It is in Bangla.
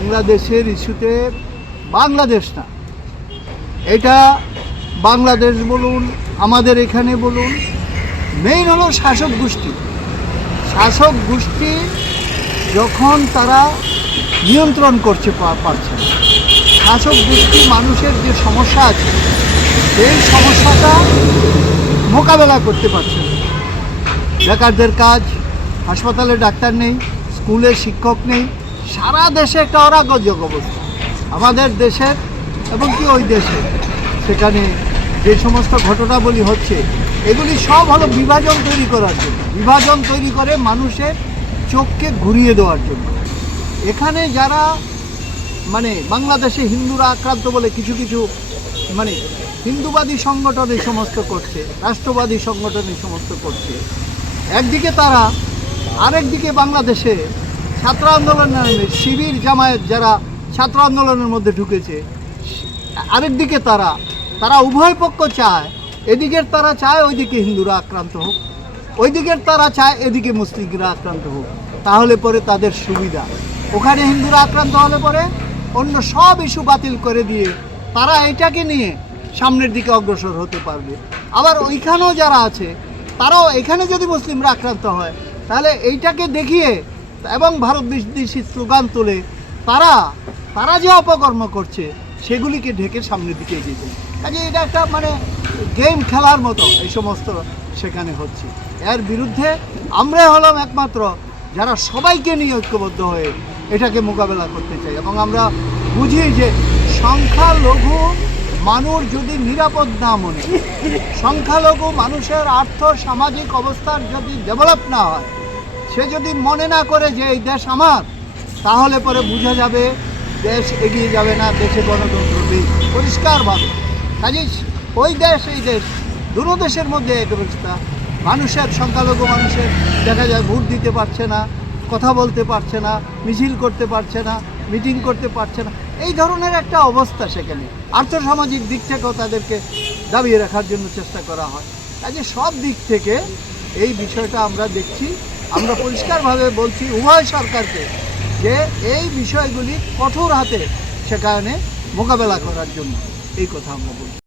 বাংলাদেশের ইস্যুতে বাংলাদেশ না, এটা বাংলাদেশ বলুন, আমাদের এখানে বলুন, মেইন হলো শাসক গোষ্ঠী। শাসক গোষ্ঠী যখন তারা নিয়ন্ত্রণ করছে পারছে না, শাসক গোষ্ঠী মানুষের যে সমস্যা আছে সেই সমস্যাটা মোকাবেলা করতে পারছে না। বেকারদের কাজ, হাসপাতালে ডাক্তার নেই, স্কুলে শিক্ষক নেই, সারা দেশে একটা অরাজক অবস্থা আমাদের দেশের এবং কি ওই দেশে। সেখানে যে সমস্ত ঘটনাবলী হচ্ছে এগুলি সব হলো বিভাজন তৈরি করার জন্য, বিভাজন তৈরি করে মানুষের চোখকে ঘুরিয়ে দেওয়ার জন্য। এখানে যারা বাংলাদেশে হিন্দুরা আক্রান্ত বলে কিছু কিছু হিন্দুবাদী সংগঠন এই সমস্ত করছে, রাষ্ট্রবাদী সংগঠন এই সমস্ত করছে একদিকে তারা, আরেকদিকে বাংলাদেশে ছাত্র আন্দোলনের নামে শিবির জামায়াত যারা ছাত্র আন্দোলনের মধ্যে ঢুকেছে, আরেকদিকে তারা উভয় পক্ষ চায়, এদিকের তারা চায় ওইদিকে হিন্দুরা আক্রান্ত হোক, ওইদিকের তারা চায় এদিকে মুসলিমরা আক্রান্ত হোক, তাহলে পরে তাদের সুবিধা। ওখানে হিন্দুরা আক্রান্ত হলে পরে অন্য সব ইস্যু বাতিল করে দিয়ে তারা এটাকে নিয়ে সামনের দিকে অগ্রসর হতে পারবে। আবার ওইখানেও যারা আছে তারাও এখানে যদি মুসলিমরা আক্রান্ত হয় তাহলে এইটাকে দেখিয়ে এবং ভারত বিদ্বেষী স্লোগান তোলে তারা যে অপকর্ম করছে সেগুলিকে ঢেকে সামনের দিকে এগিয়ে যায়। কাজে এটা একটা গেম খেলার মতো এই সমস্ত সেখানে হচ্ছে। এর বিরুদ্ধে আমরা হলাম একমাত্র যারা সবাইকে নিয়ে ঐক্যবদ্ধ হয়ে এটাকে মোকাবেলা করতে চাই। এবং আমরা বুঝি যে সংখ্যালঘু মানুষ যদি নিরাপদ না মনে, সংখ্যালঘু মানুষের আর্থ সামাজিক অবস্থার যদি ডেভেলপ না হয়, সে যদি মনে না করে যে এই দেশ আমার, তাহলে পরে বোঝা যাবে দেশ এগিয়ে যাবে না, দেশে গণতন্ত্র নেই পরিষ্কারভাবে। কাজেই ওই দেশ এই দেশ দুটো দেশের মধ্যে এক অবস্থা। মানুষের, সংখ্যালঘু মানুষের দেখা যায় ভোট দিতে পারছে না, কথা বলতে পারছে না, মিছিল করতে পারছে না, মিটিং করতে পারছে না, এই ধরনের একটা অবস্থা সেখানে। আর্থসামাজিক দিক থেকেও তাদেরকে দাবিয়ে রাখার জন্য চেষ্টা করা হয়। কাজে সব দিক থেকে এই বিষয়টা আমরা দেখছি। আমরা পরিষ্কারভাবে বলছি উভয় সরকারকে যে এই বিষয়গুলি কঠোর হাতে সেখানে মোকাবেলা করার জন্য এই কথা আমরা বলছি।